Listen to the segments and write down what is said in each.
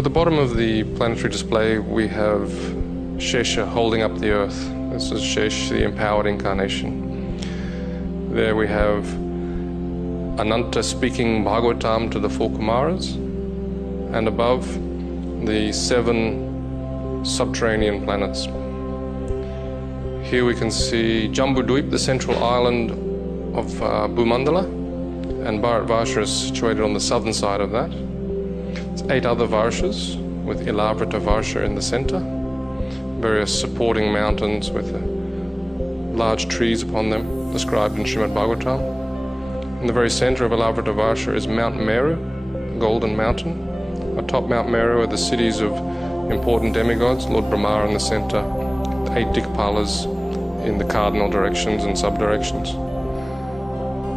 at the bottom of the planetary display we have Shesha holding up the earth. This is Shesh, the empowered incarnation. There we have Ananta speaking Bhagavatam to the 4 Kumaras, and above the 7 subterranean planets. Here we can see Jambudvip, the central island of Bhumandala, and Bharatvarsha is situated on the southern side of that. It's 8 other Varshas with Ilavrita Varsha in the center, various supporting mountains with large trees upon them, described in Srimad Bhagavatam. In the very center of Ilavrita Varsha is Mount Meru, a golden mountain. Atop Mount Meru are the cities of important demigods, Lord Brahma in the center, the 8 Dikpalas in the cardinal directions and sub-directions.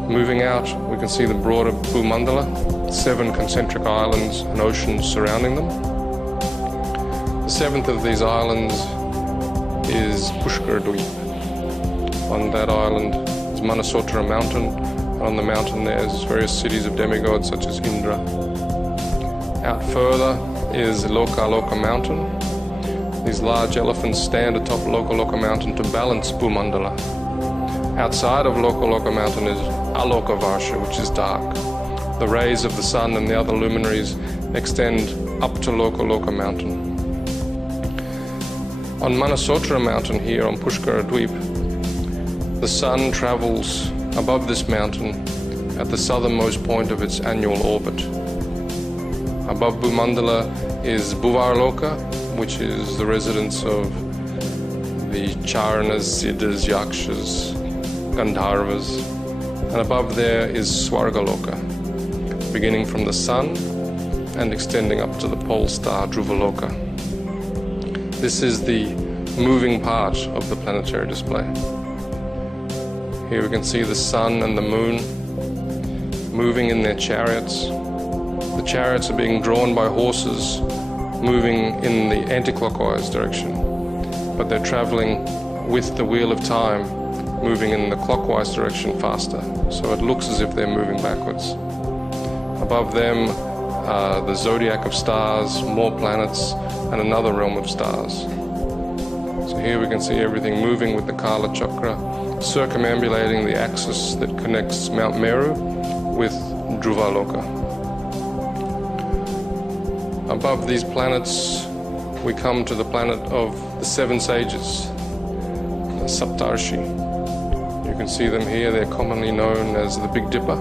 Moving out, we can see the broader Bhumandala, 7 concentric islands and oceans surrounding them. The 7th of these islands is Pushkaradvip. On that island is Manasotra mountain, and on the mountain there's various cities of demigods such as Indra. Out further is Lokaloka mountain. These large elephants stand atop Lokaloka mountain to balance Bhumandala. Outside of Lokaloka mountain is Aloka Varsha, which is dark. The rays of the sun and the other luminaries extend up to Lokaloka mountain. On Manasotra mountain here on Pushkaradvip, the sun travels above this mountain at the southernmost point of its annual orbit. Above Bhumandala is Bhuvarloka, which is the residence of the Charanas, Siddhas, Yakshas, Gandharvas, and above there is Swargaloka, beginning from the sun and extending up to the pole star Dhruvaloka. This is the moving part of the planetary display. Here we can see the sun and the moon moving in their chariots. The chariots are being drawn by horses moving in the anti-clockwise direction, but they're traveling with the wheel of time, moving in the clockwise direction faster, so it looks as if they're moving backwards. Above them the zodiac of stars, more planets, and another realm of stars. So here we can see everything moving with the Kala Chakra, circumambulating the axis that connects Mount Meru with Dhruvaloka. Above these planets, we come to the planet of the 7 sages, the Saptarshi. You can see them here. They're commonly known as the Big Dipper,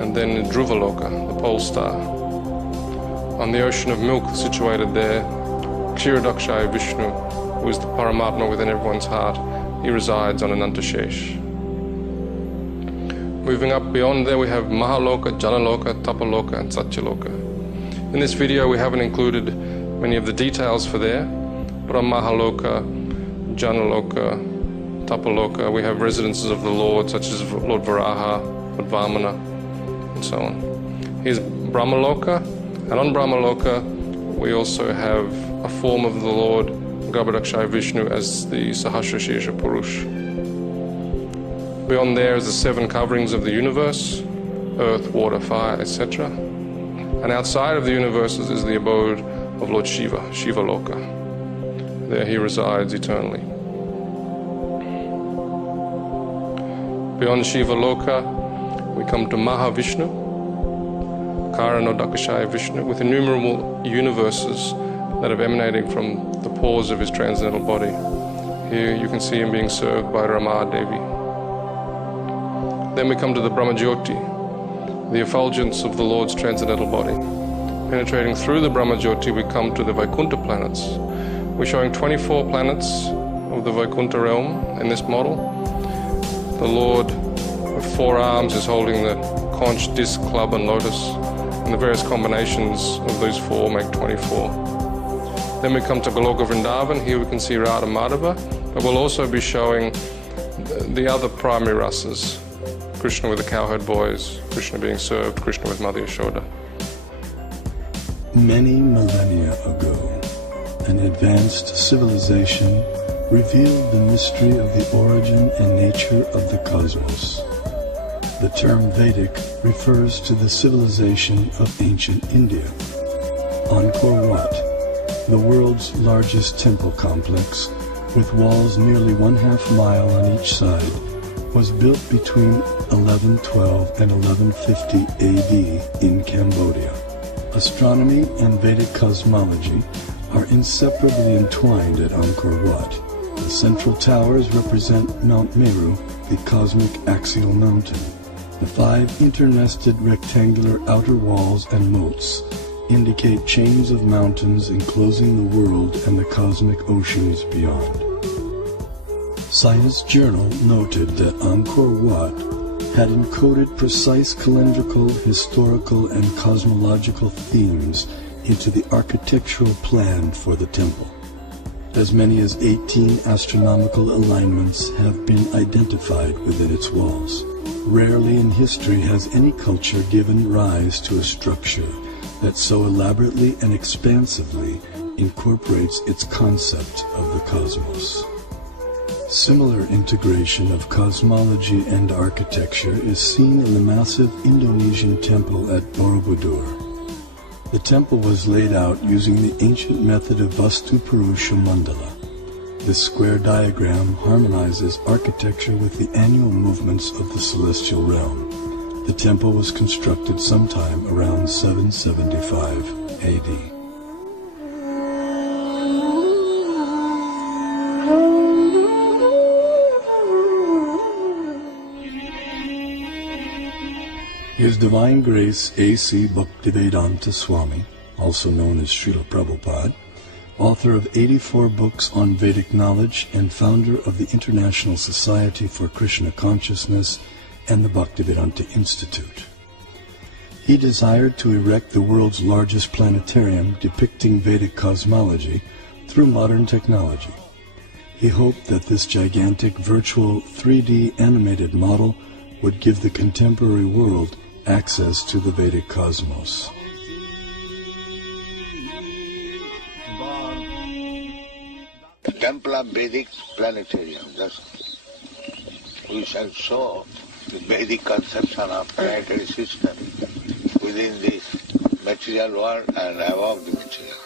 and then Dhruvaloka, the pole star. On the ocean of milk situated there, Kshirodakshaya Vishnu, who is the Paramatma within everyone's heart, he resides on Anantashesh. Moving up beyond there, we have Mahaloka, Janaloka, Tapaloka, and Satyaloka. In this video we haven't included many of the details for there, but on Mahaloka, Janaloka, Tapaloka we have residences of the Lord such as Lord Varaha, Lord Vamana, and so on. Here's Brahmaloka, and on Brahmaloka we also have a form of the Lord Garbhodakshaya Vishnu as the Sahasrashirsha Purush. Beyond there is the 7 coverings of the universe, earth, water, fire, etc. And outside of the universes is the abode of Lord Shiva, Shivaloka. There he resides eternally. Beyond Shivaloka, we come to Mahavishnu, Karanodakashaya Vishnu, with innumerable universes that are emanating from the pores of his transcendental body. Here you can see him being served by Rama Devi. Then we come to the Brahmajyoti, the effulgence of the Lord's transcendental body. Penetrating through the Brahmajyoti, we come to the Vaikuntha planets. We're showing 24 planets of the Vaikuntha realm in this model. The Lord with 4 arms is holding the conch, disc, club, and lotus, and the various combinations of those 4 make 24. Then we come to Goloka Vrindavan. Here we can see Radha Madhava, but we'll also be showing the other primary rasas. Krishna with the cowherd boys, Krishna being served, Krishna with Mother Yashoda. Many millennia ago, an advanced civilization revealed the mystery of the origin and nature of the cosmos. The term Vedic refers to the civilization of ancient India. Angkor Wat, the world's largest temple complex, with walls nearly 1/2 mile on each side, was built between 1112 and 1150 AD in Cambodia. Astronomy and Vedic cosmology are inseparably entwined at Angkor Wat. The central towers represent Mount Meru, the cosmic axial mountain. The 5 internested rectangular outer walls and moats indicate chains of mountains enclosing the world and the cosmic oceans beyond. Science Journal noted that Angkor Wat had encoded precise calendrical, historical, and cosmological themes into the architectural plan for the temple. As many as 18 astronomical alignments have been identified within its walls. Rarely in history has any culture given rise to a structure that so elaborately and expansively incorporates its concept of the cosmos. Similar integration of cosmology and architecture is seen in the massive Indonesian temple at Borobudur. The temple was laid out using the ancient method of Vastu Purusha Mandala. This square diagram harmonizes architecture with the annual movements of the celestial realm. The temple was constructed sometime around 775 AD. His Divine Grace A.C. Bhaktivedanta Swami, also known as Srila Prabhupada, author of 84 books on Vedic knowledge and founder of the International Society for Krishna Consciousness and the Bhaktivedanta Institute. He desired to erect the world's largest planetarium depicting Vedic cosmology through modern technology. He hoped that this gigantic virtual 3D animated model would give the contemporary world access to the Vedic cosmos. The Temple of Vedic Planetarium, thus we shall show the Vedic conception of planetary system within this material world and above the material.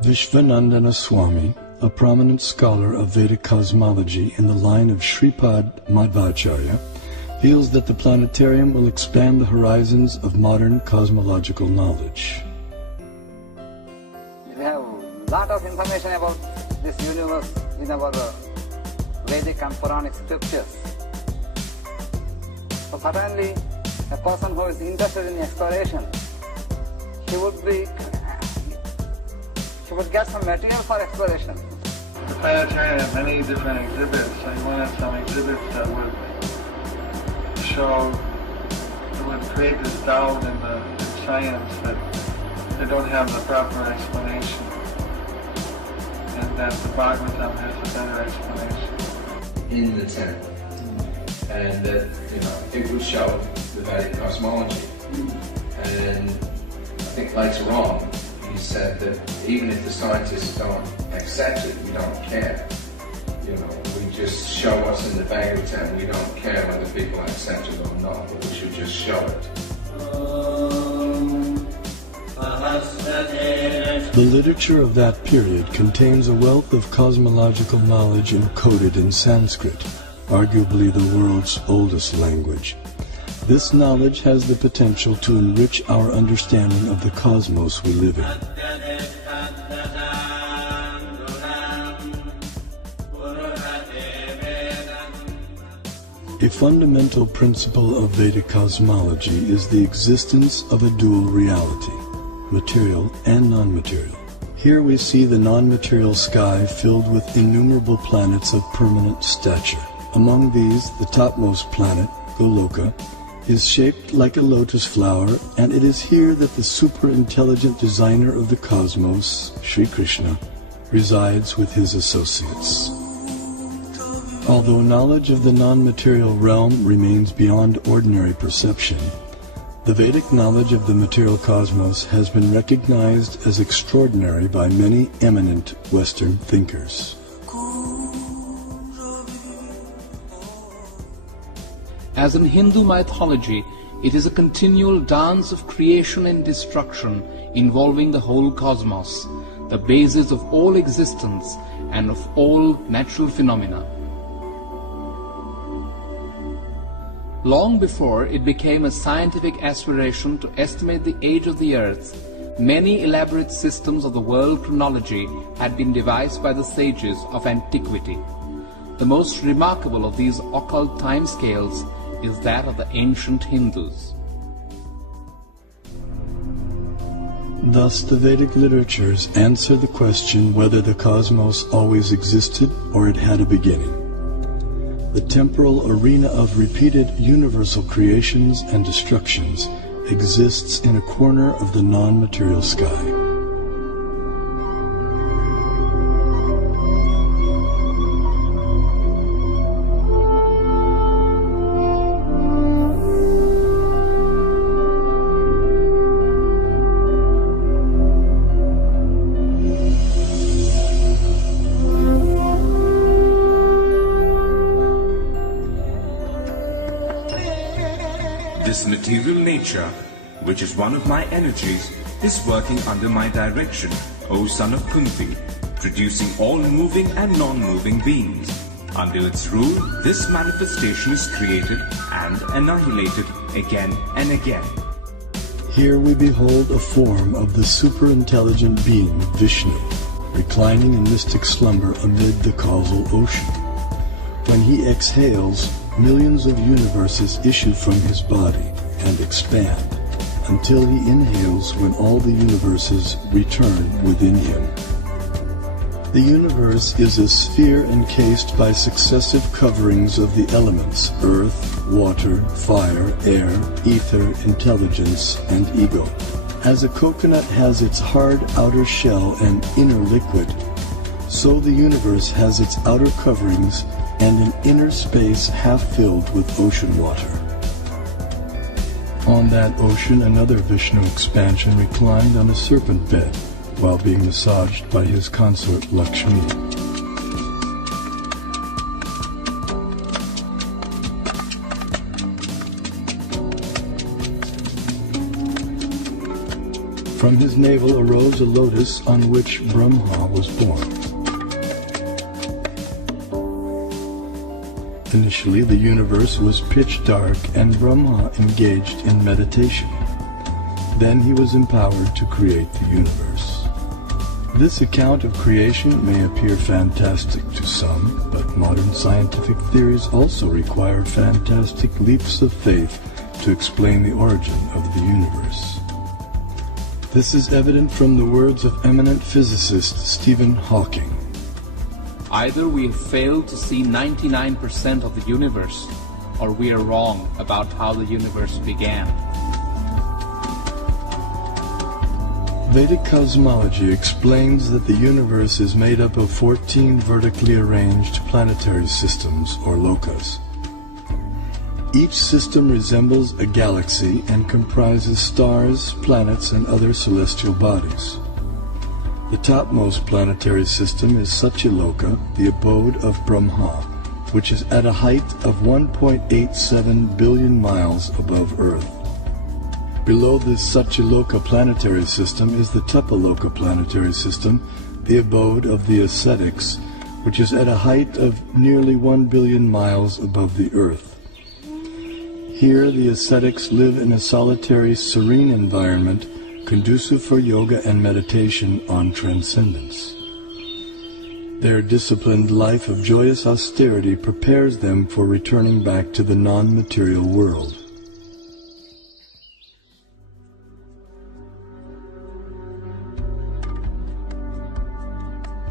Vishvanandana Swami, a prominent scholar of Vedic cosmology in the line of Shripad Madhvacharya, feels that the planetarium will expand the horizons of modern cosmological knowledge. We have a lot of information about this universe in our Vedic and Puranic scriptures. So certainly, a person who is interested in exploration, he would get some material for exploration. The planetarium had many different exhibits. I wanted some exhibits that would show, that would create this doubt in science that they don't have the proper explanation, and that the Bhagavatam has a better explanation. In the temple, and that it would show the Vedic cosmology. And I think later on he said that even if the scientists don't accept it, we don't care. We just show what's in the Bhagavatam. We don't care whether people accept it or not, but we should just show it. The literature of that period contains a wealth of cosmological knowledge encoded in Sanskrit, arguably the world's oldest language. This knowledge has the potential to enrich our understanding of the cosmos we live in. A fundamental principle of Vedic cosmology is the existence of a dual reality, material and non-material. Here we see the non-material sky filled with innumerable planets of permanent stature. Among these, the topmost planet, Goloka, is shaped like a lotus flower, and it is here that the super-intelligent designer of the cosmos, Sri Krishna, resides with his associates. Although knowledge of the non-material realm remains beyond ordinary perception, the Vedic knowledge of the material cosmos has been recognized as extraordinary by many eminent Western thinkers. As in Hindu mythology, It is a continual dance of creation and destruction involving the whole cosmos, the basis of all existence and of all natural phenomena. Long before it became a scientific aspiration to estimate the age of the Earth, many elaborate systems of the world chronology had been devised by the sages of antiquity. The most remarkable of these occult timescales is that of the ancient Hindus. Thus, the Vedic literatures answer the question whether the cosmos always existed or it had a beginning. The temporal arena of repeated universal creations and destructions exists in a corner of the non-material sky. This material nature, which is one of my energies, is working under my direction, O son of Kunti, producing all moving and non-moving beings. Under its rule, this manifestation is created and annihilated again and again. Here we behold a form of the superintelligent being Vishnu, reclining in mystic slumber amid the causal ocean. When he exhales, millions of universes issue from his body and expand, until he inhales when all the universes return within him. The universe is a sphere encased by successive coverings of the elements: earth, water, fire, air, ether, intelligence, and ego. As a coconut has its hard outer shell and inner liquid, so the universe has its outer coverings and an inner space half filled with ocean water. On that ocean, another Vishnu expansion reclined on a serpent bed while being massaged by his consort Lakshmi. From his navel arose a lotus on which Brahma was born. Initially, the universe was pitch dark and Brahma engaged in meditation. Then he was empowered to create the universe. This account of creation may appear fantastic to some, but modern scientific theories also require fantastic leaps of faith to explain the origin of the universe. This is evident from the words of eminent physicist Stephen Hawking. Either we have failed to see 99% of the universe, or we are wrong about how the universe began. Vedic cosmology explains that the universe is made up of 14 vertically arranged planetary systems, or lokas. Each system resembles a galaxy and comprises stars, planets, and other celestial bodies. The topmost planetary system is Satyaloka, the abode of Brahma, which is at a height of 1.87 billion miles above Earth. Below this Satyaloka planetary system is the Tepaloka planetary system, the abode of the ascetics, which is at a height of nearly 1 billion miles above the Earth. Here the ascetics live in a solitary, serene environment conducive for yoga and meditation on transcendence. Their disciplined life of joyous austerity prepares them for returning back to the non-material world.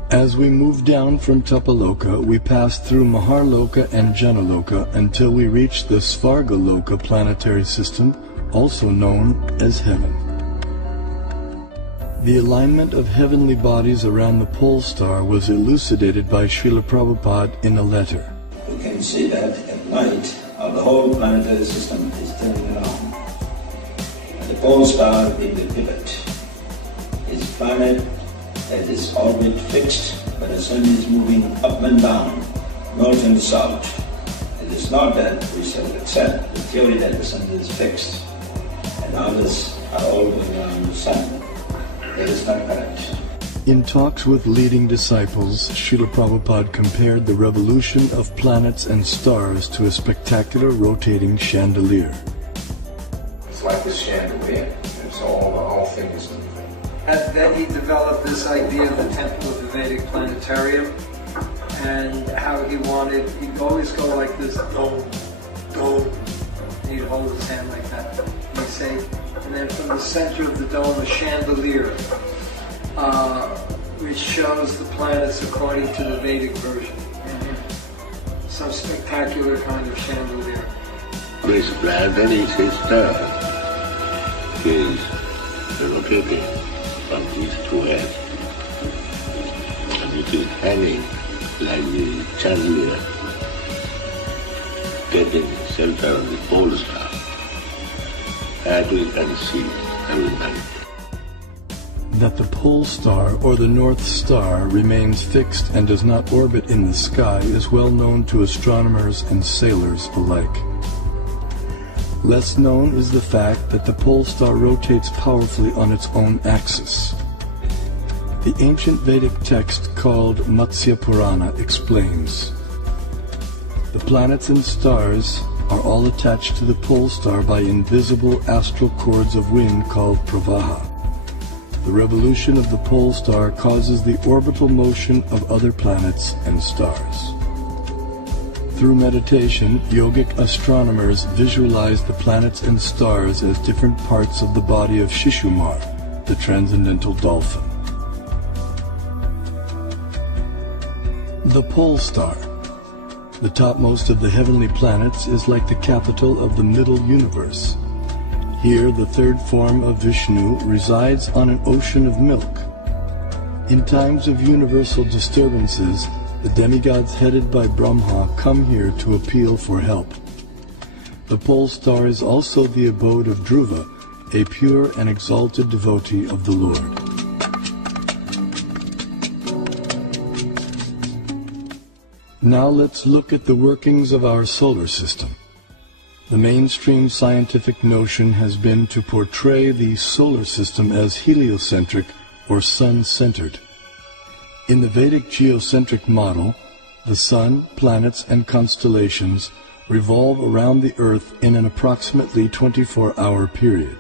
As we move down from Tapaloka, we pass through Maharloka and Janaloka until we reach the Svargaloka planetary system, also known as heaven. The alignment of heavenly bodies around the pole star was elucidated by Srila Prabhupada in a letter. You can see that at night the whole planetary system is turning around. And the pole star in the pivot is planet at its orbit fixed, but the sun is moving up and down, north and south. It is not that we shall accept the theory that the sun is fixed and others are all going around the sun. That is not correct. In talks with leading disciples, Srila Prabhupada compared the revolution of planets and stars to a spectacular rotating chandelier. It's like a chandelier. It's all, the whole thing is moving. And then he developed this idea of the temple of the Vedic planetarium, and how he'd always go like this, dome, dome. He'd hold his hand like that. He'd say, and then from the center of the dome, a chandelier, which shows the planets according to the Vedic version. Some spectacular kind of chandelier. This planetary system is rotating from these two heads, and it is hanging like the chandelier, getting shelter of the pole star, that we can see every night. That the pole star or the North Star remains fixed and does not orbit in the sky is well known to astronomers and sailors alike. Less known is the fact that the pole star rotates powerfully on its own axis. The ancient Vedic text called Matsya Purana explains, the planets and stars are all attached to the pole star by invisible astral cords of wind called pravaha. The revolution of the pole star causes the orbital motion of other planets and stars. Through meditation, yogic astronomers visualize the planets and stars as different parts of the body of Shishumar, the transcendental dolphin. The pole star, the topmost of the heavenly planets, is like the capital of the middle universe. Here, the third form of Vishnu resides on an ocean of milk. In times of universal disturbances, the demigods headed by Brahma come here to appeal for help. The pole star is also the abode of Dhruva, a pure and exalted devotee of the Lord. Now let's look at the workings of our solar system. The mainstream scientific notion has been to portray the solar system as heliocentric or sun-centered. In the Vedic geocentric model, the sun, planets, and constellations revolve around the Earth in an approximately 24-hour period.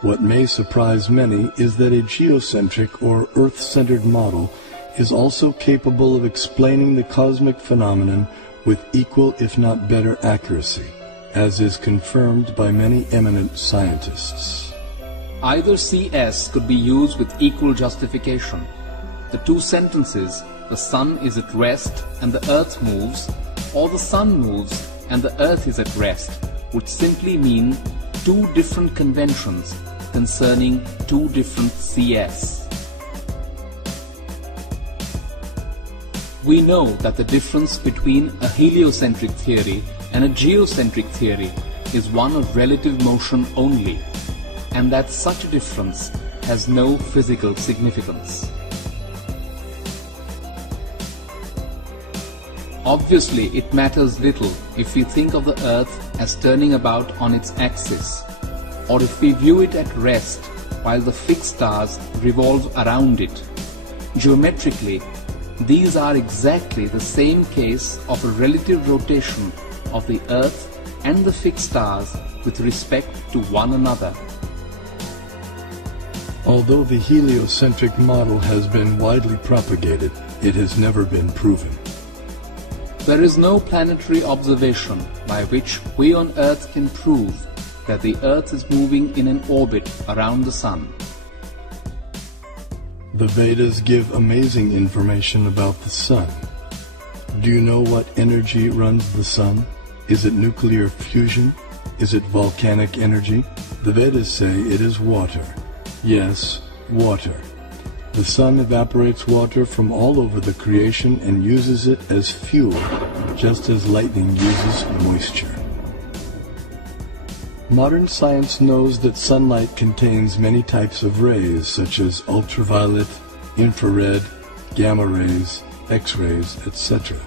What may surprise many is that a geocentric or Earth-centered model is also capable of explaining the cosmic phenomenon with equal if not better accuracy, as is confirmed by many eminent scientists. Either CS could be used with equal justification. The two sentences, the sun is at rest and the earth moves, or the sun moves and the earth is at rest, would simply mean two different conventions concerning two different CS. We know that the difference between a heliocentric theory and a geocentric theory is one of relative motion only, and that such a difference has no physical significance. Obviously, it matters little if we think of the Earth as turning about on its axis, or if we view it at rest while the fixed stars revolve around it. Geometrically, these are exactly the same case of a relative rotation of the Earth and the fixed stars with respect to one another. Although the heliocentric model has been widely propagated, it has never been proven. There is no planetary observation by which we on Earth can prove that the Earth is moving in an orbit around the Sun. The Vedas give amazing information about the Sun. Do you know what energy runs the Sun? Is it nuclear fusion? Is it volcanic energy? The Vedas say it is water. Yes, water. The Sun evaporates water from all over the creation and uses it as fuel, just as lightning uses moisture. Modern science knows that sunlight contains many types of rays, such as ultraviolet, infrared, gamma rays, X-rays, etc.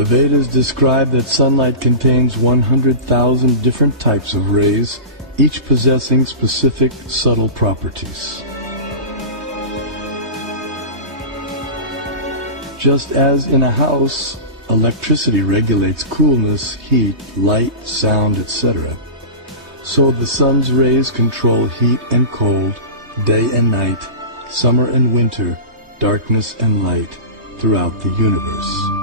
The Vedas describe that sunlight contains 100,000 different types of rays, each possessing specific subtle properties. Just as in a house, electricity regulates coolness, heat, light, sound, etc., so the sun's rays control heat and cold, day and night, summer and winter, darkness and light throughout the universe.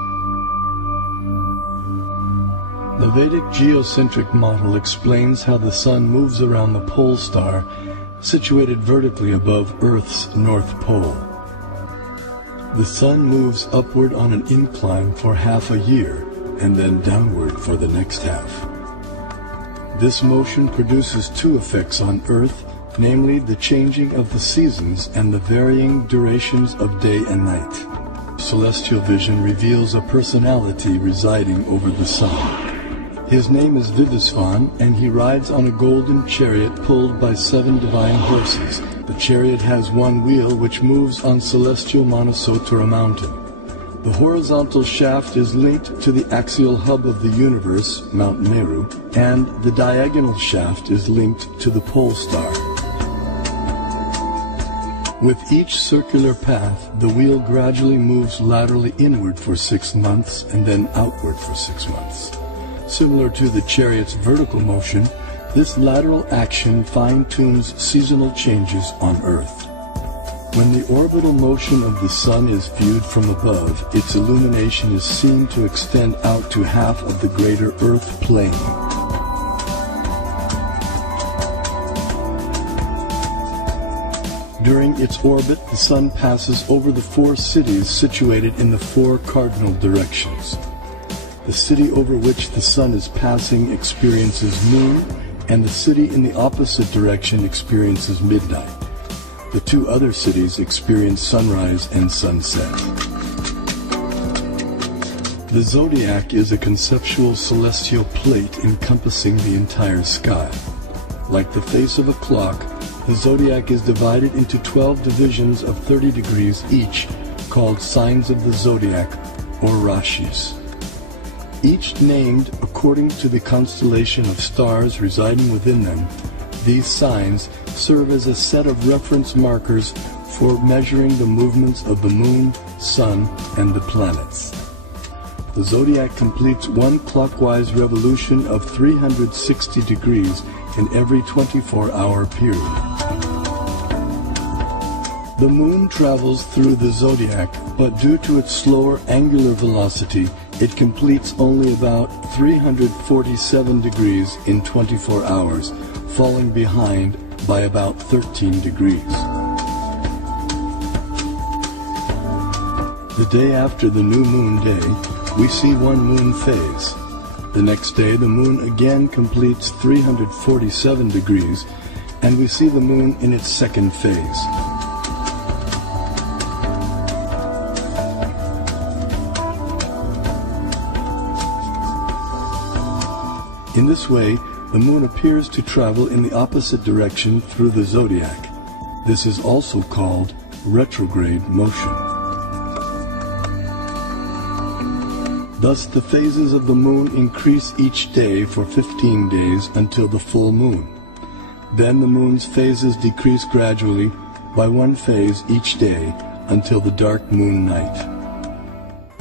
The Vedic geocentric model explains how the sun moves around the pole star situated vertically above Earth's north pole. The sun moves upward on an incline for half a year and then downward for the next half. This motion produces two effects on Earth, namely the changing of the seasons and the varying durations of day and night. Celestial vision reveals a personality residing over the sun. His name is Vivasvan, and he rides on a golden chariot pulled by 7 divine horses. The chariot has one wheel which moves on celestial Manasotra mountain. The horizontal shaft is linked to the axial hub of the universe, Mount Meru, and the diagonal shaft is linked to the pole star. With each circular path, the wheel gradually moves laterally inward for 6 months and then outward for 6 months. Similar to the chariot's vertical motion, this lateral action fine-tunes seasonal changes on Earth. When the orbital motion of the sun is viewed from above, its illumination is seen to extend out to half of the greater Earth plane. During its orbit, the sun passes over the 4 cities situated in the 4 cardinal directions. The city over which the sun is passing experiences noon, and the city in the opposite direction experiences midnight. The 2 other cities experience sunrise and sunset. The zodiac is a conceptual celestial plate encompassing the entire sky. Like the face of a clock, the zodiac is divided into 12 divisions of 30 degrees each, called signs of the zodiac, or rashis. Each named according to the constellation of stars residing within them. These signs serve as a set of reference markers for measuring the movements of the moon, sun, and the planets. The zodiac completes one clockwise revolution of 360 degrees in every 24-hour period. The moon travels through the zodiac, but due to its slower angular velocity, it completes only about 347 degrees in 24 hours, falling behind by about 13 degrees. The day after the new moon day, we see one moon phase. The next day, the moon again completes 347 degrees, and we see the moon in its second phase. In this way, the moon appears to travel in the opposite direction through the zodiac. This is also called retrograde motion. Thus, the phases of the moon increase each day for 15 days until the full moon. Then the moon's phases decrease gradually by 1 phase each day until the dark moon night.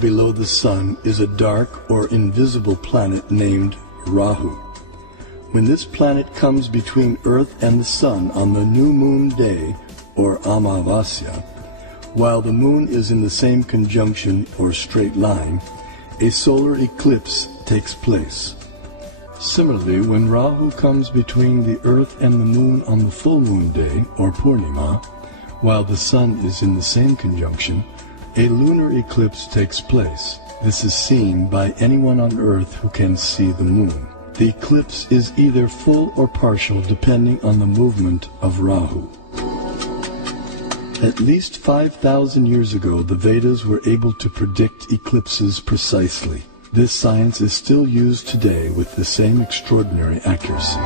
Below the sun is a dark or invisible planet named Rahu. When this planet comes between Earth and the sun on the new moon day, or Amavasya, while the moon is in the same conjunction or straight line, a solar eclipse takes place. Similarly, when Rahu comes between the Earth and the moon on the full moon day, or Purnima, while the sun is in the same conjunction, a lunar eclipse takes place. This is seen by anyone on Earth who can see the moon. The eclipse is either full or partial depending on the movement of Rahu. At least 5,000 years ago, the Vedas were able to predict eclipses precisely. This science is still used today with the same extraordinary accuracy.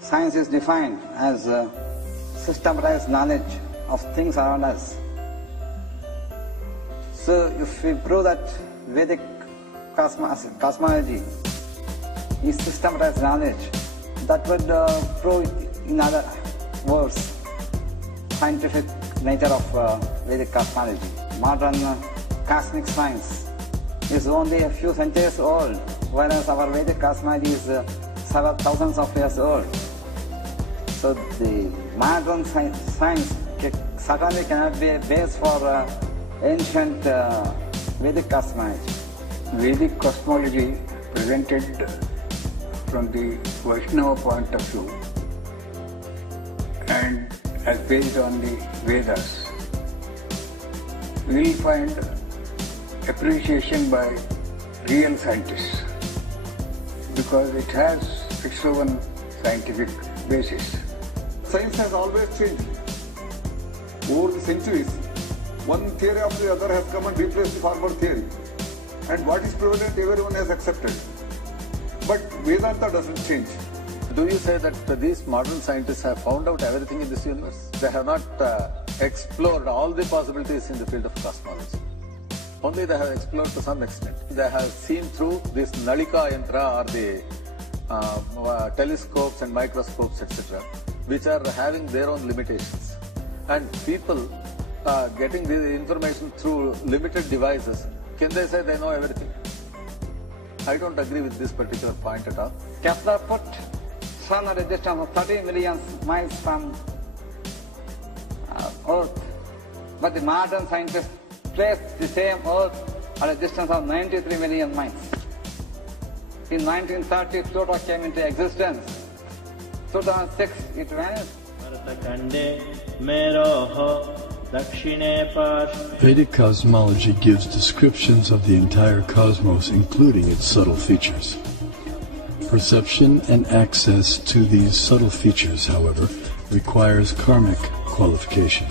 Science is defined as systematized knowledge of things around us if we prove that Vedic cosmology is systematized knowledge, that would prove, in other words, scientific nature of Vedic cosmology. Modern cosmic science is only a few centuries old, whereas our Vedic cosmology is several thousands of years old. So the modern science certainly cannot be a base for ancient Vedic cosmology. Vedic cosmology presented from the Vaishnava point of view and as based on the Vedas, we will find appreciation by real scientists because it has its own scientific basis. Science has always changed. Over the centuries, one theory after the other has come and replaced the former theory. And what is prevalent, everyone has accepted. But Vedanta doesn't change. Do you say that these modern scientists have found out everything in this universe? They have not explored all the possibilities in the field of cosmology. Only they have explored to some extent. They have seen through this Nalika Yantra or the telescopes and microscopes, etc., which are having their own limitations. And people getting the information through limited devices, can they say they know everything? I don't agree with this particular point at all. Kepler put sun at a distance of 30 million miles from Earth, but the modern scientists traced the same Earth at a distance of 93 million miles. In 1930, Pluto came into existence. 2006, it vanished. Vedic cosmology gives descriptions of the entire cosmos, including its subtle features. Perception and access to these subtle features, however, requires karmic qualification.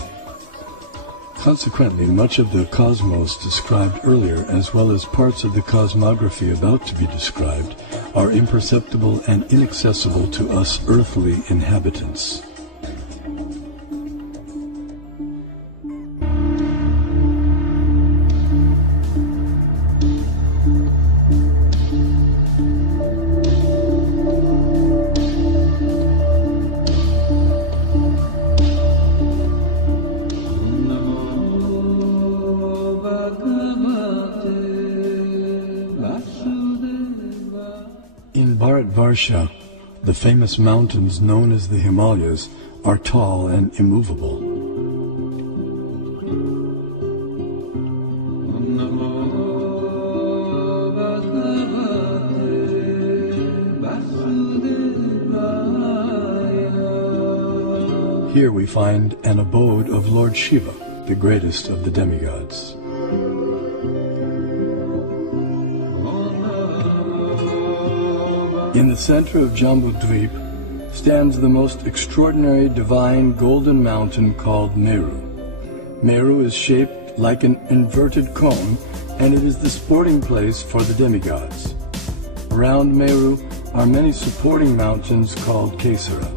Consequently, much of the cosmos described earlier, as well as parts of the cosmography about to be described, are imperceptible and inaccessible to us earthly inhabitants. In Bharatvarsha, the famous mountains known as the Himalayas are tall and immovable. Here we find an abode of Lord Shiva, the greatest of the demigods. In the center of Jambudvip stands the most extraordinary divine golden mountain called Meru. Meru is shaped like an inverted cone, and it is the sporting place for the demigods. Around Meru are many supporting mountains called Kesara.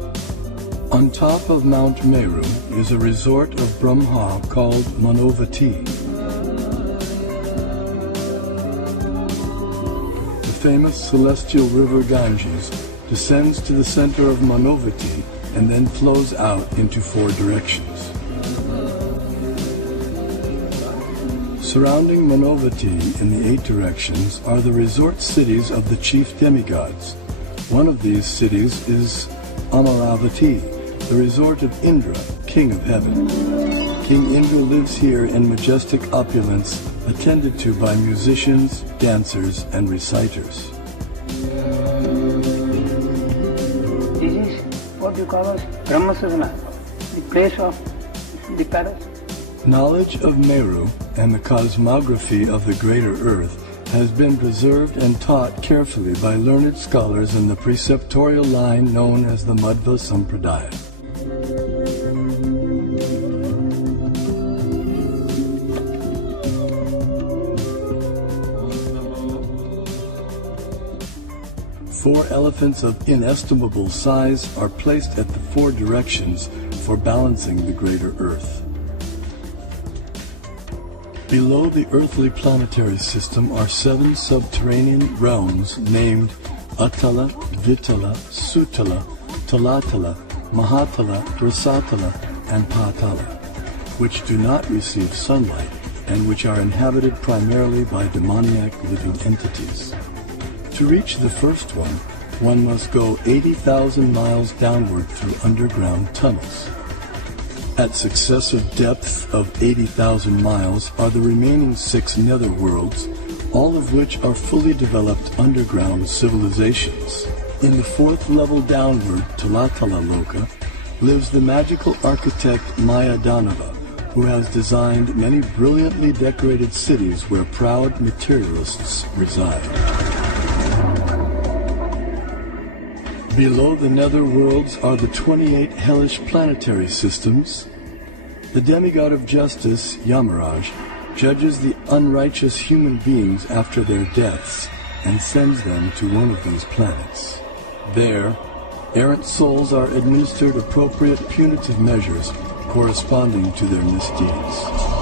On top of Mount Meru is a resort of Brahma called Manavati. The famous celestial river Ganges descends to the center of Manavati and then flows out into 4 directions. Surrounding Manavati in the 8 directions are the resort cities of the chief demigods. One of these cities is Amaravati, the resort of Indra, king of heaven. King Indra lives here in majestic opulence, attended to by musicians, dancers, and reciters. This is what you call as Brahmasavana, the place of the paradise. Knowledge of Meru and the cosmography of the greater earth has been preserved and taught carefully by learned scholars in the preceptorial line known as the Madhva Sampradaya. Four elephants of inestimable size are placed at the 4 directions for balancing the greater earth. Below the earthly planetary system are 7 subterranean realms named Atala, Vitala, Sutala, Talatala, Mahatala, Rasatala, and Patala, which do not receive sunlight and which are inhabited primarily by demoniac living entities. To reach the first one must go 80,000 miles downward through underground tunnels. At successive depths of 80,000 miles are the remaining 6 netherworlds, all of which are fully developed underground civilizations. In the 4th level downward, Talatala Loka, lives the magical architect Mayadanava, who has designed many brilliantly decorated cities where proud materialists reside. Below the netherworlds are the 28 hellish planetary systems. The demigod of justice, Yamaraj, judges the unrighteous human beings after their deaths and sends them to one of these planets. There, errant souls are administered appropriate punitive measures corresponding to their misdeeds.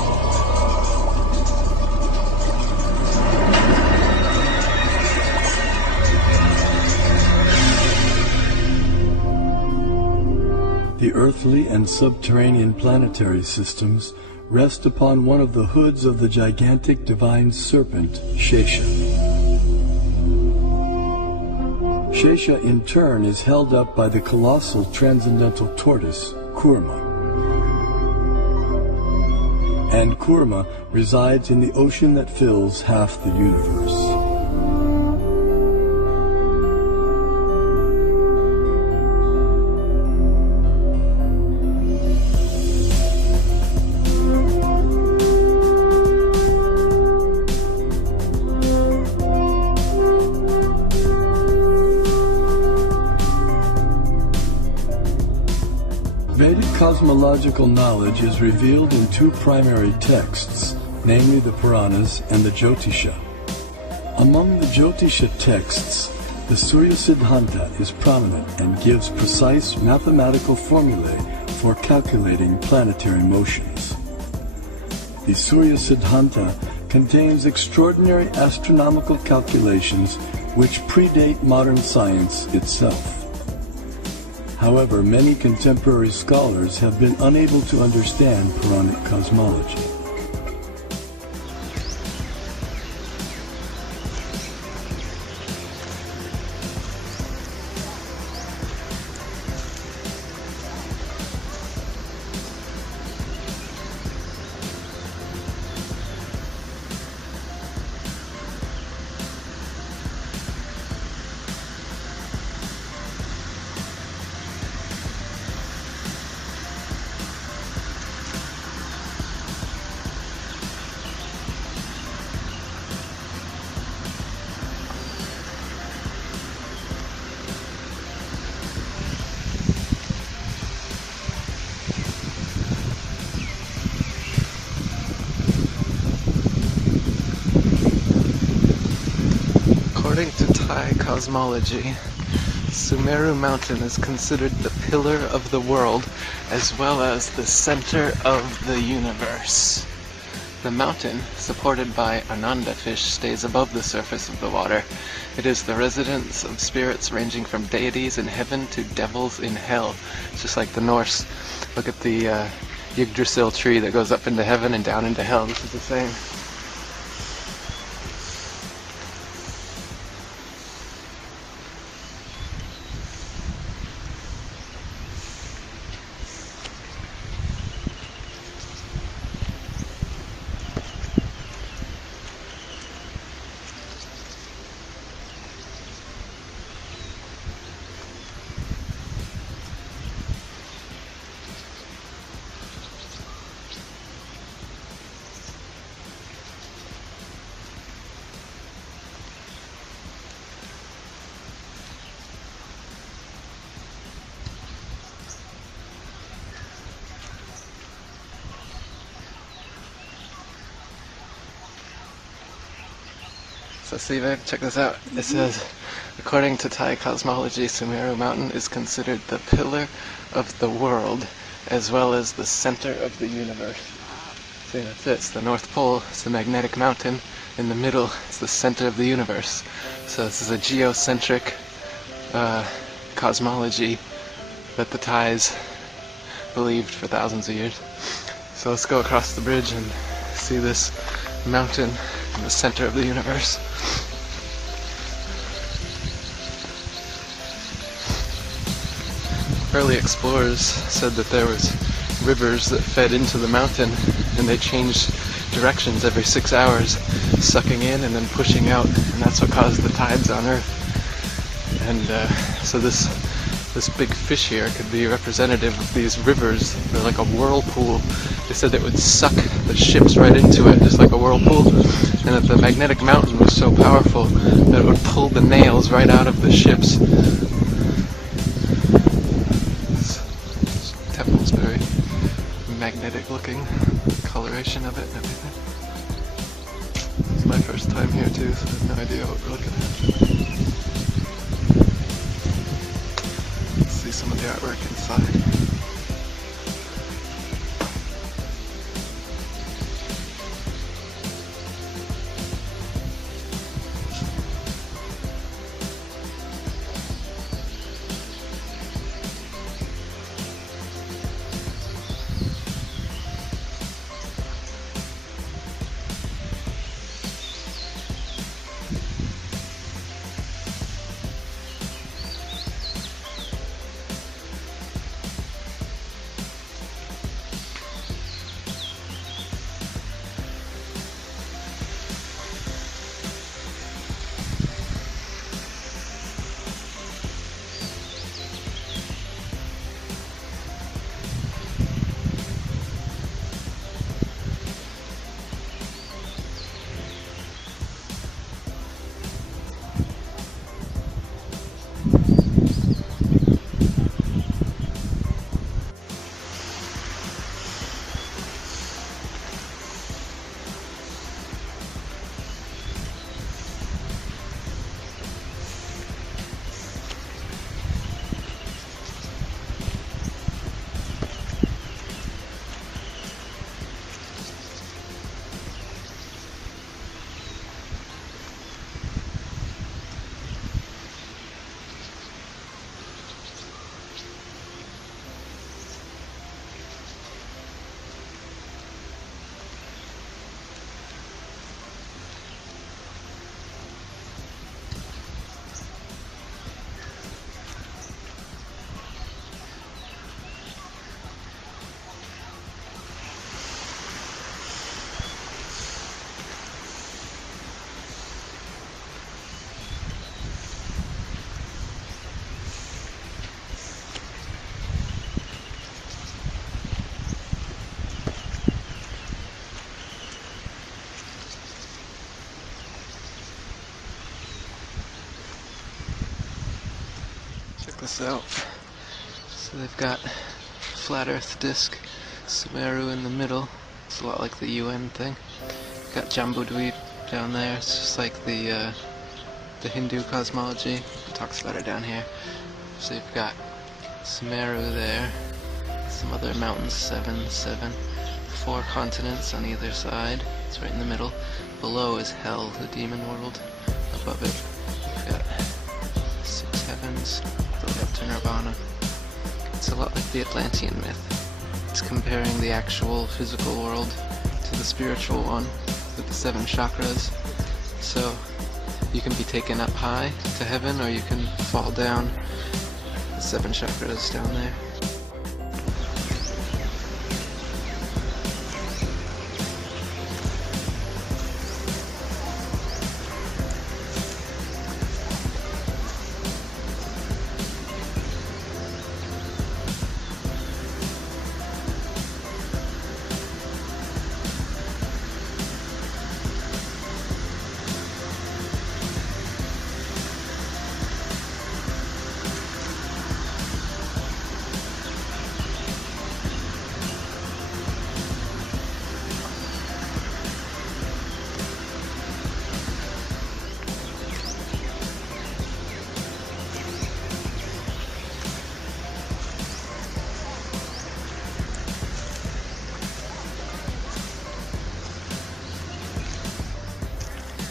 The earthly and subterranean planetary systems rest upon one of the hoods of the gigantic divine serpent, Shesha. Shesha in turn is held up by the colossal transcendental tortoise, Kurma. And Kurma resides in the ocean that fills half the universe. Vedic cosmological knowledge is revealed in 2 primary texts, namely the Puranas and the Jyotisha. Among the Jyotisha texts, the Surya Siddhanta is prominent and gives precise mathematical formulae for calculating planetary motions. The Surya Siddhanta contains extraordinary astronomical calculations which predate modern science itself. However, many contemporary scholars have been unable to understand Puranic cosmology. According to Thai cosmology, Sumeru Mountain is considered the pillar of the world as well as the center of the universe. The mountain, supported by Ananda fish, stays above the surface of the water. It is the residence of spirits ranging from deities in heaven to devils in hell. It's just like the Norse. Look at the Yggdrasil tree that goes up into heaven and down into hell. This is the same. So see, babe, check this out. It says, according to Thai cosmology, Sumeru Mountain is considered the pillar of the world as well as the center of the universe. See, that's it. It's the North Pole. It's the magnetic mountain. In the middle, it's the center of the universe. So this is a geocentric cosmology that the Thais believed for thousands of years. So let's go across the bridge and see this mountain in the center of the universe. Early explorers said that there was rivers that fed into the mountain and they changed directions every 6 hours, sucking in and then pushing out, and that's what caused the tides on Earth. And so this big fish here could be representative of these rivers. They're like a whirlpool. They said it would suck the ships right into it, just like a whirlpool, and that the magnetic mountain was so powerful that it would pull the nails right out of the ships. This temple's very magnetic looking, coloration of it and everything. It's my first time here too, so I have no idea what we're looking at. See some of the artwork inside. Check this out. So they've got flat Earth disk, Sumeru in the middle. It's a lot like the UN thing. Got Jambudweep down there. It's just like the Hindu cosmology. It talks about it down here. So you've got Sumeru there. Some other mountains, 7, 7. 4 continents on either side. It's right in the middle. Below is Hell, the demon world. Above it, you've got 6 heavens, all the way up to Nirvana. It's a lot like the Atlantean myth. It's comparing the actual physical world to the spiritual one with the 7 chakras. So you can be taken up high to heaven, or you can fall down. The 7 chakras down there.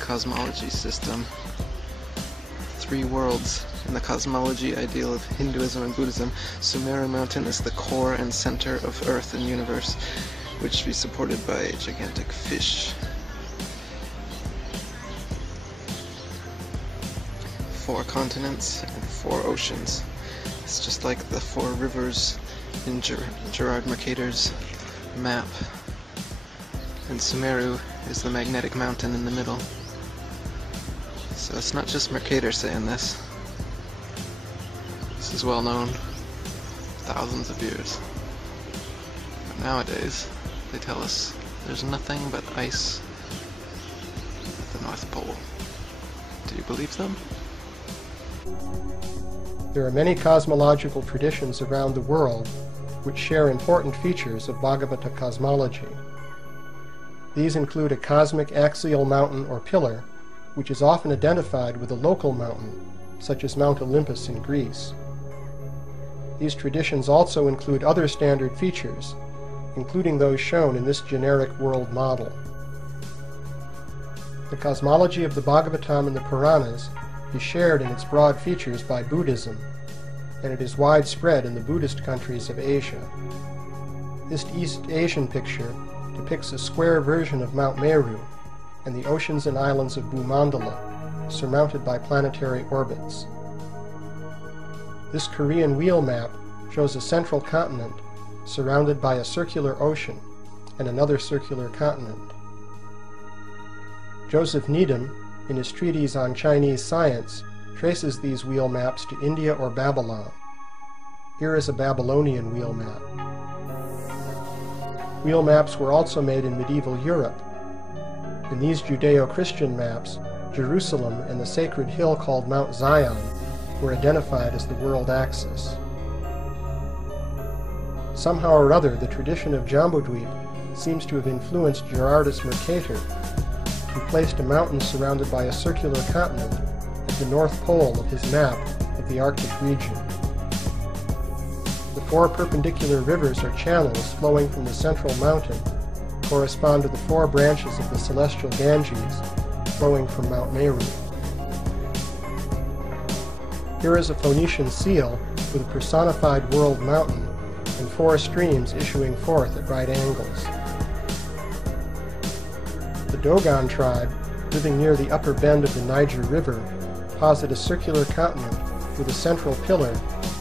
cosmology system. 3 worlds. In the cosmology ideal of Hinduism and Buddhism, Sumeru Mountain is the core and center of Earth and universe, which should be supported by a gigantic fish. 4 continents and 4 oceans. It's just like the 4 rivers in Gerard Mercator's map. And Sumeru is the magnetic mountain in the middle. So it's not just Mercator saying this. This is well known for thousands of years. But nowadays, they tell us there's nothing but ice at the North Pole. Do you believe them? There are many cosmological traditions around the world which share important features of Bhagavata cosmology. These include a cosmic axial mountain or pillar, which is often identified with a local mountain, such as Mount Olympus in Greece. These traditions also include other standard features, including those shown in this generic world model. The cosmology of the Bhagavatam and the Puranas is shared in its broad features by Buddhism, and it is widespread in the Buddhist countries of Asia. This East Asian picture depicts a square version of Mount Meru and the oceans and islands of Bhumandala, surmounted by planetary orbits. This Korean wheel map shows a central continent surrounded by a circular ocean and another circular continent. Joseph Needham, in his treatise on Chinese science, traces these wheel maps to India or Babylon. Here is a Babylonian wheel map. Wheel maps were also made in medieval Europe. In these Judeo-Christian maps, Jerusalem and the sacred hill called Mount Zion were identified as the world axis. Somehow or other, the tradition of Jambudvip seems to have influenced Gerardus Mercator, who placed a mountain surrounded by a circular continent at the north pole of his map of the Arctic region. The 4 perpendicular rivers or channels flowing from the central mountain correspond to the 4 branches of the celestial Ganges flowing from Mount Meru. Here is a Phoenician seal with a personified world mountain and 4 streams issuing forth at right angles. The Dogon tribe, living near the upper bend of the Niger River, posit a circular continent with a central pillar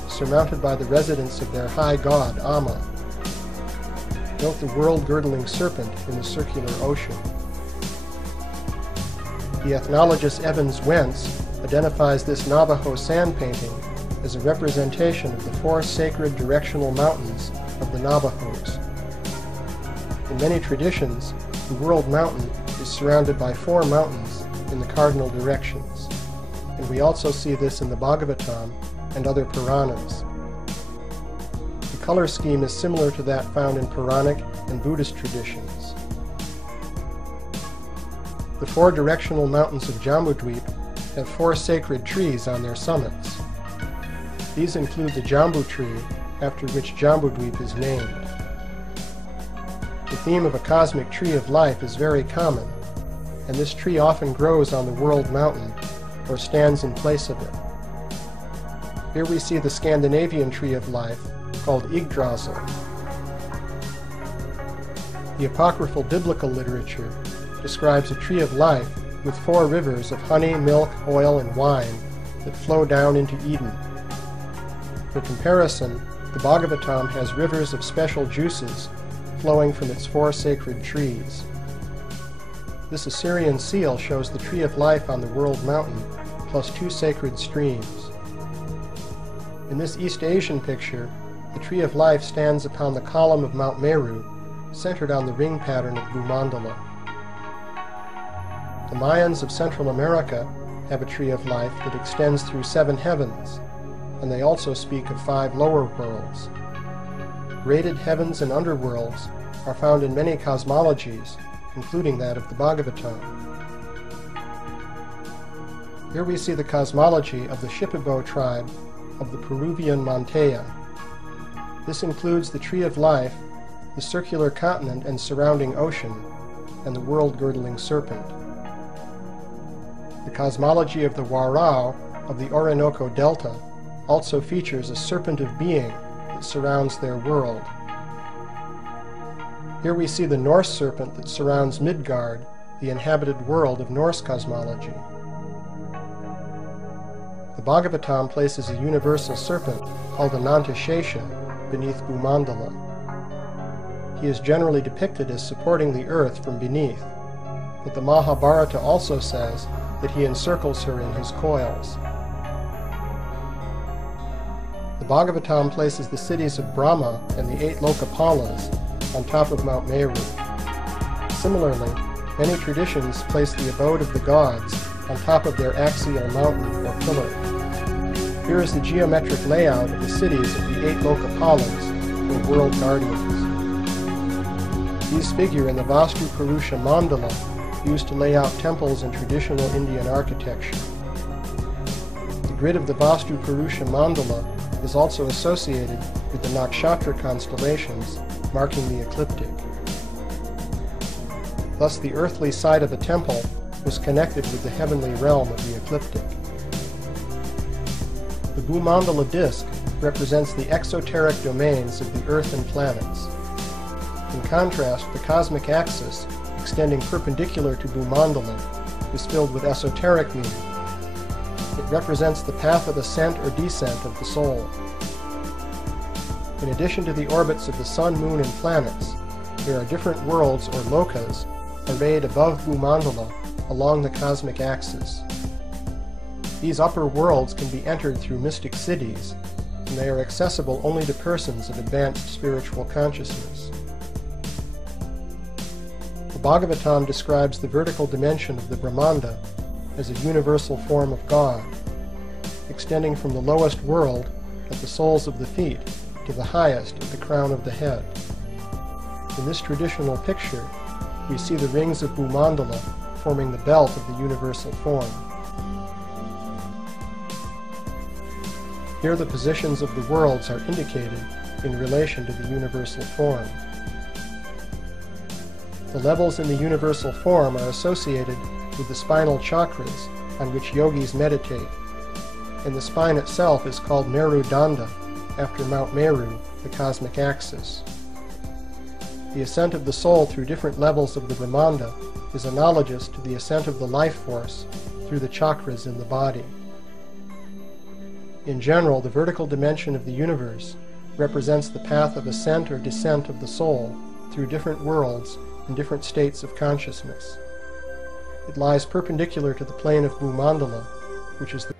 surmounted by the residence of their high god, Amma. Note the world-girdling serpent in the circular ocean. The ethnologist Evans Wentz identifies this Navajo sand painting as a representation of the 4 sacred directional mountains of the Navajos. In many traditions, the world mountain is surrounded by 4 mountains in the cardinal directions, and we also see this in the Bhagavatam and other Puranas. The color scheme is similar to that found in Puranic and Buddhist traditions. The 4 directional mountains of Jambudvip have 4 sacred trees on their summits. These include the Jambu tree, after which Jambudvip is named. The theme of a cosmic tree of life is very common, and this tree often grows on the world mountain or stands in place of it. Here we see the Scandinavian tree of life, called Yggdrasil. The apocryphal biblical literature describes a tree of life with 4 rivers of honey, milk, oil, and wine that flow down into Eden. For comparison, the Bhagavatam has rivers of special juices flowing from its 4 sacred trees. This Assyrian seal shows the tree of life on the world mountain, plus 2 sacred streams. In this East Asian picture, the tree of life stands upon the column of Mount Meru, centered on the ring pattern of Bhumandala. The Mayans of Central America have a tree of life that extends through 7 heavens, and they also speak of 5 lower worlds. Graded heavens and underworlds are found in many cosmologies, including that of the Bhagavatam. Here we see the cosmology of the Shipibo tribe of the Peruvian Montea. This includes the tree of life, the circular continent and surrounding ocean, and the world-girdling serpent. The cosmology of the Warao of the Orinoco Delta also features a serpent of being that surrounds their world. Here we see the Norse serpent that surrounds Midgard, the inhabited world of Norse cosmology. The Bhagavatam places a universal serpent called Anantashesha beneath Bhumandala. He is generally depicted as supporting the earth from beneath, but the Mahabharata also says that he encircles her in his coils. The Bhagavatam places the cities of Brahma and the 8 Lokapalas on top of Mount Meru. Similarly, many traditions place the abode of the gods on top of their axial mountain or pillar. Here is the geometric layout of the cities of the 8 Lokapalas, or world guardians. These figure in the Vastu Purusha Mandala used to lay out temples in traditional Indian architecture. The grid of the Vastu Purusha Mandala is also associated with the Nakshatra constellations marking the ecliptic. Thus the earthly side of a temple was connected with the heavenly realm of the ecliptic. The Bhumandala disk represents the exoteric domains of the earth and planets. In contrast, the cosmic axis, extending perpendicular to Bhumandala, is filled with esoteric meaning. It represents the path of ascent or descent of the soul. In addition to the orbits of the sun, moon, and planets, there are different worlds or lokas arrayed above Bhumandala along the cosmic axis. These upper worlds can be entered through mystic cities, and they are accessible only to persons of advanced spiritual consciousness. The Bhagavatam describes the vertical dimension of the Brahmanda as a universal form of God, extending from the lowest world at the soles of the feet to the highest at the crown of the head. In this traditional picture, we see the rings of Bhumandala forming the belt of the universal form. Here the positions of the worlds are indicated in relation to the universal form. The levels in the universal form are associated with the spinal chakras on which yogis meditate, and the spine itself is called Meru Danda, after Mount Meru, the cosmic axis. The ascent of the soul through different levels of the Brahmanda is analogous to the ascent of the life force through the chakras in the body. In general, the vertical dimension of the universe represents the path of ascent or descent of the soul through different worlds and different states of consciousness. It lies perpendicular to the plane of Bhumandala, which is the